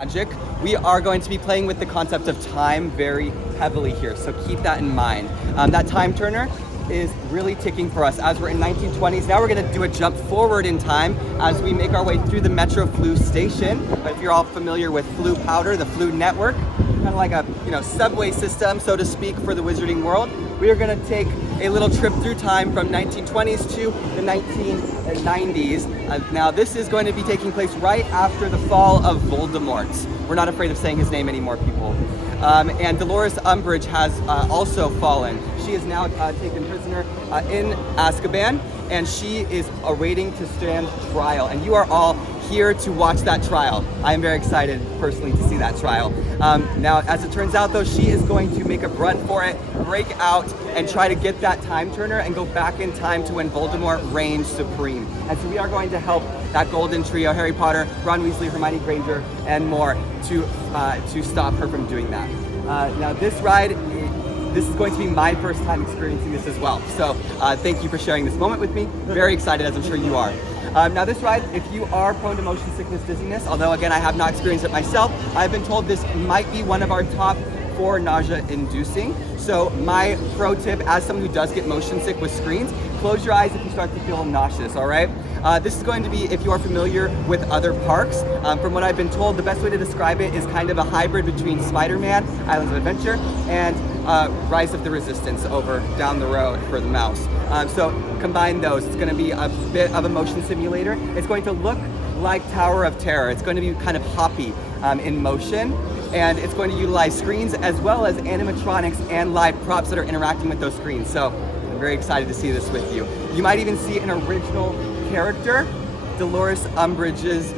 Magic, we are going to be playing with the concept of time very heavily here, so keep that in mind. That time turner is really ticking for us as we're in 1920s. Now we're going to do a jump forward in time as we make our way through the Metro Flu station. If you're all familiar with Flu Powder, the Flu network, kind of like a subway system, so to speak, for the wizarding world. We are going to take a little trip through time from 1920s to the 1990s. Now this is going to be taking place right after the fall of Voldemort. We're not afraid of saying his name anymore, people. And Dolores Umbridge has also fallen. She is now taken prisoner in Azkaban, and she is awaiting to stand trial. And you are all here to watch that trial. I am very excited personally to see that trial. Now, as it turns out though, she is going to make a run for it, break out, and try to get that time turner and go back in time to when Voldemort reigned supreme. And so we are going to help that golden trio, Harry Potter, Ron Weasley, Hermione Granger, and more, to stop her from doing that. Now this ride, this is going to be my first time experiencing this as well. So thank you for sharing this moment with me. Very excited, as I'm sure you are. Now this ride, if you are prone to motion sickness, dizziness, although again I have not experienced it myself, I've been told this might be one of our top 4 nausea inducing. So my pro tip, as someone who does get motion sick with screens, close your eyes if you start to feel nauseous, all right? This is going to be, if you are familiar with other parks, from what I've been told, the best way to describe it is kind of a hybrid between Spider-Man, Islands of Adventure, and Rise of the Resistance over down the road for the mouse. So combine those. It's going to be a bit of a motion simulator. It's going to look like Tower of Terror. It's going to be kind of hoppy in motion, and it's going to utilize screens as well as animatronics and live props that are interacting with those screens. So I'm very excited to see this with you. You might even see an original character, Dolores Umbridge's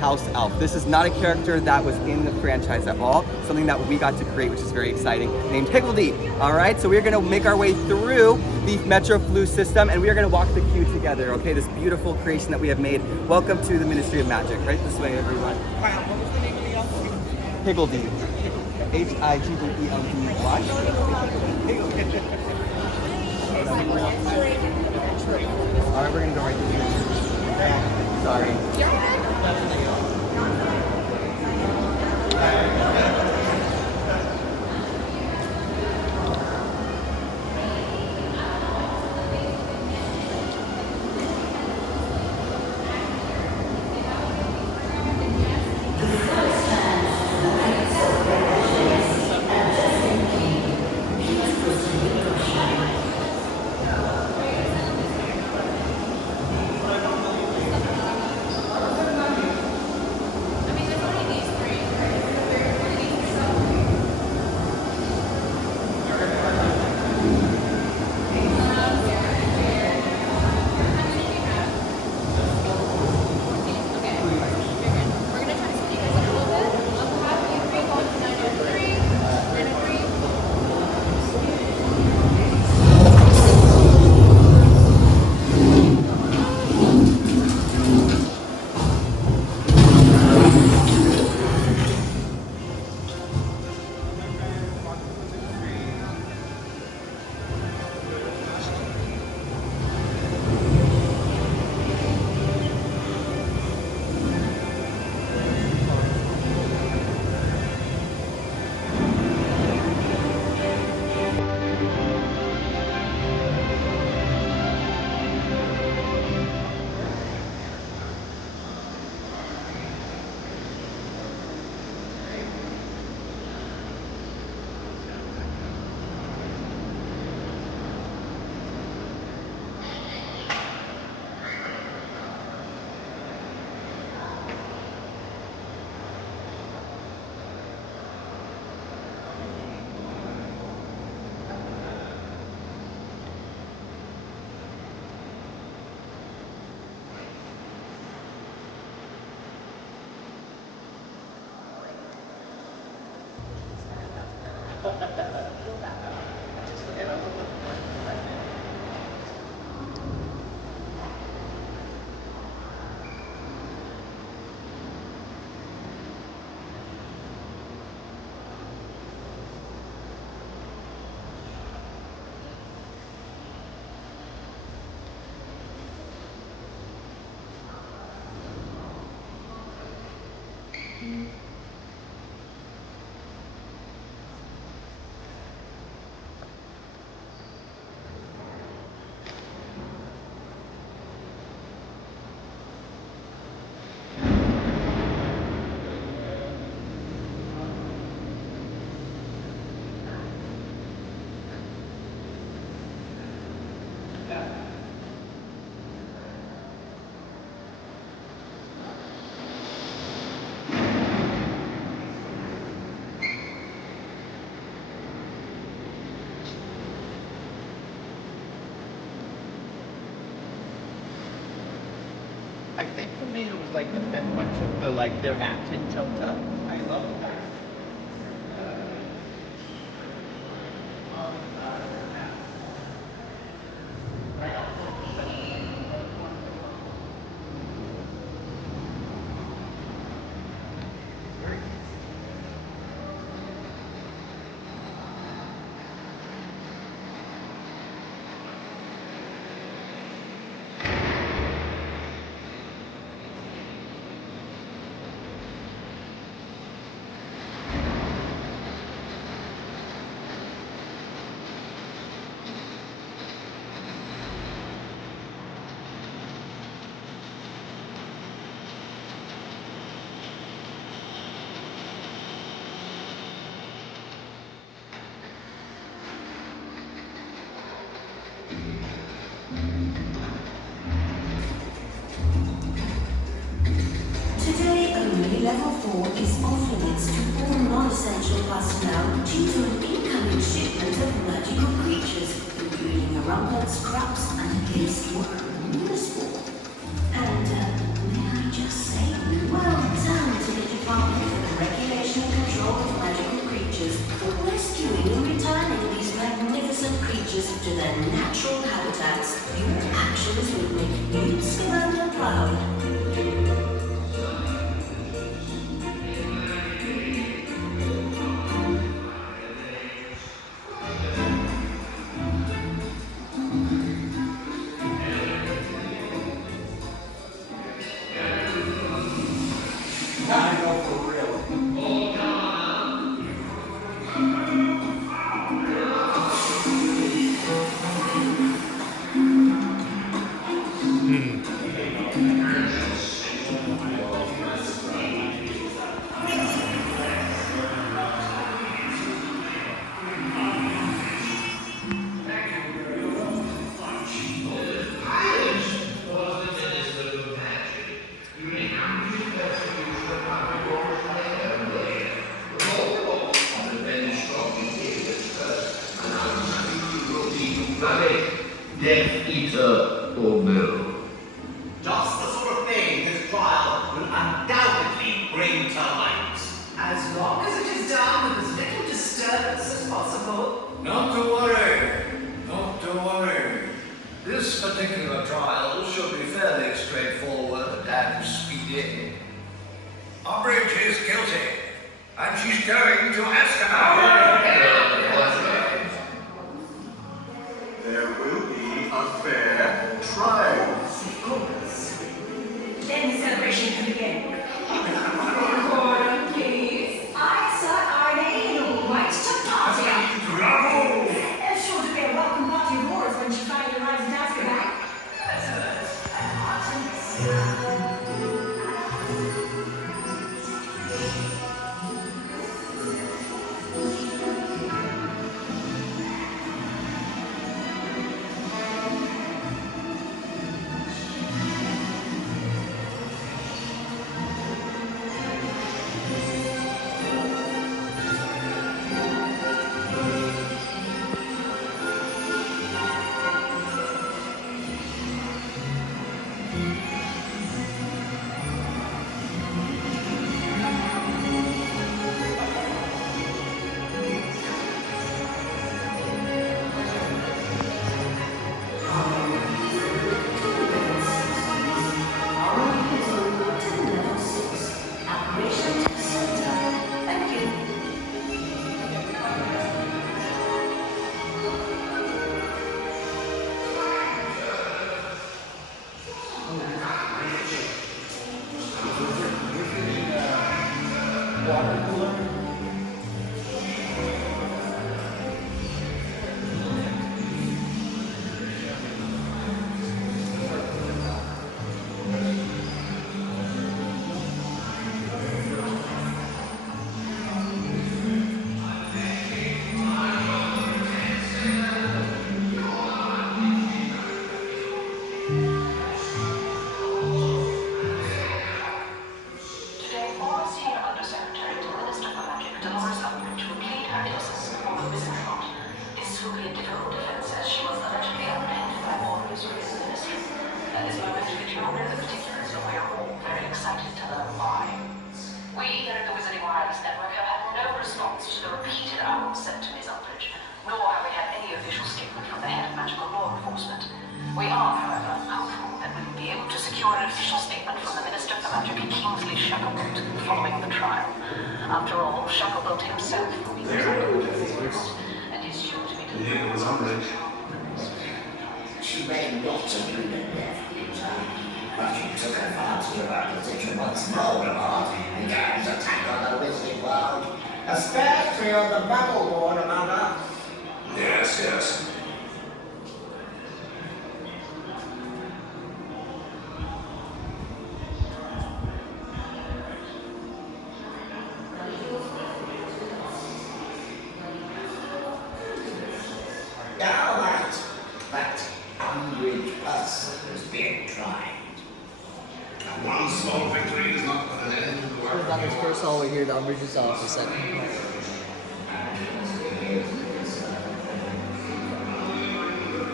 house elf. This is not a character that was in the franchise at all, something that we got to create, which is very exciting, named Higgledy. All right, so we're gonna make our way through the Metro Flu system, and we are gonna walk the queue together, okay? This beautiful creation that we have made. Welcome to the Ministry of Magic. Right this way, everyone. What was the name of the elf? Higgledy. H-I-G-G-E-L-D-Y. All right, we're gonna go right through here. Sorry. me it was like the fifth one, the like their acting tilted. I love that. Today only, level 4 is off limits to all non-essential personnel due to an incoming shipment of magical creatures, including Arumplets, Scraps, and a guest worm, Whistle. And, may I just say, well done to the Department for the Regulation and Control of Magical Creatures for rescuing and returning these magnificent creatures to their natural habitats. Your actions will make you stand and proud. Death Eater or no? Just the sort of thing this trial will undoubtedly bring to light. As long as it is done with as little disturbance as possible. Not to worry. Not to worry. This particular trial should be fairly straightforward and speedy. Umbridge is guilty, and she's going to Azkaban. There will be a fair trial. Of course. Then the celebration can begin. Order, please. I, Sir Arne, right to party. Bravo! There's sure to be a welcome party of horrors when she finally arrives in Azkaban. Today, former Senior Undersecretary to Minister for After all, Shacklebolt himself will be presiding over this feast, and is sure to be delivered. She may not have been a nephew, but she took advantage of her position once Voldemort began his attack on the Wizarding World, especially on the Battleborn among us. Yes, yes. Now that Umbridge person is being tried. One small victory is not an end to the work. That was first all we hear the Umbridge's office at.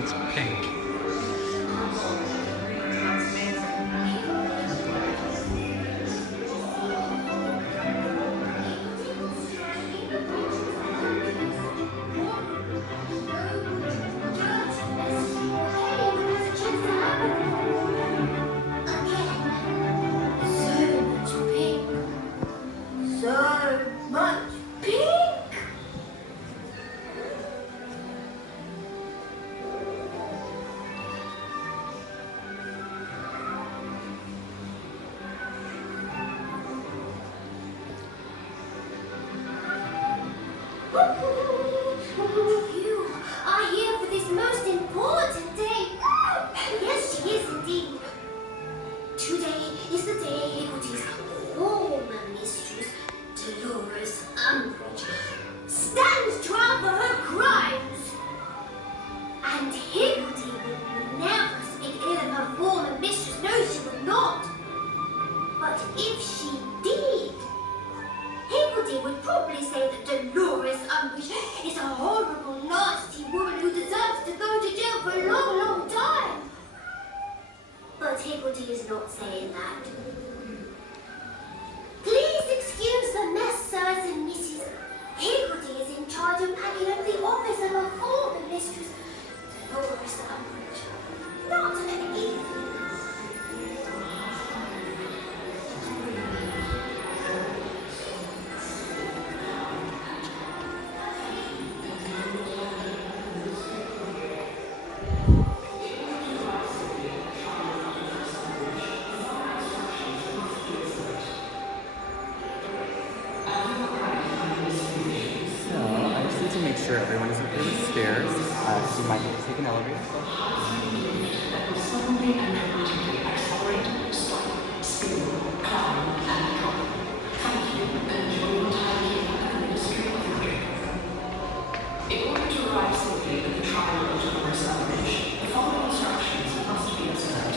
It's pink. So much pink! You are here for this most important day. Yes, she is indeed. Today is the day Higglety's former mistress, Dolores Umbridge, stands trial for her crimes. And Higgledy would never speak ill of her former mistress. No, she would not. But if she did, Higgledy would probably say that Dolores Umbridge is a horrible, nasty woman who deserves to go to jail for a long, long time. But Higgledy is not saying that. Please excuse the mess, sirs and misses. Higgledy is in charge of packing up the office of a former mistress, Dolores Umbridge. Not an easy. So I just need to make sure everyone is okay with stairs. So you might need to take an elevator. In order to arrive safely at the trial of Dolores Umbridge, the following instructions must be observed.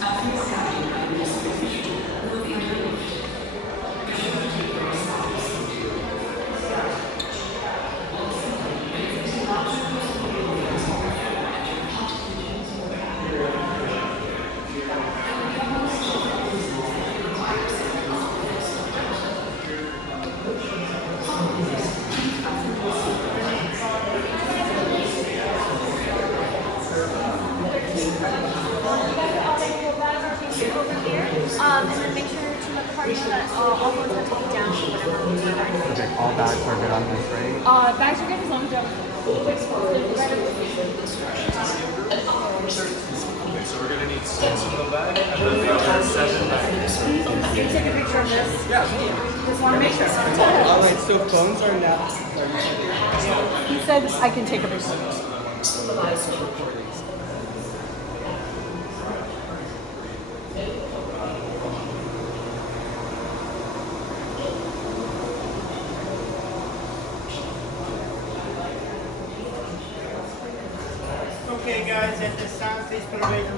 After your guiding by Miss Umbridge, will be removed. Be sure to take your assigned seat. Also, not to close the windows or at your feet. And then make sure to let the party know that all phones are taken down whenever we are. Okay, all bags are good on this, right? Bags are good as long as you have. Okay, so we're gonna need 6 in the bag, and then the other 7 bags. Can you take a picture of this? Yeah. Just want to make sure. All right, so phones are now. He said I can take a picture. Okay, guys, at this time, please put away the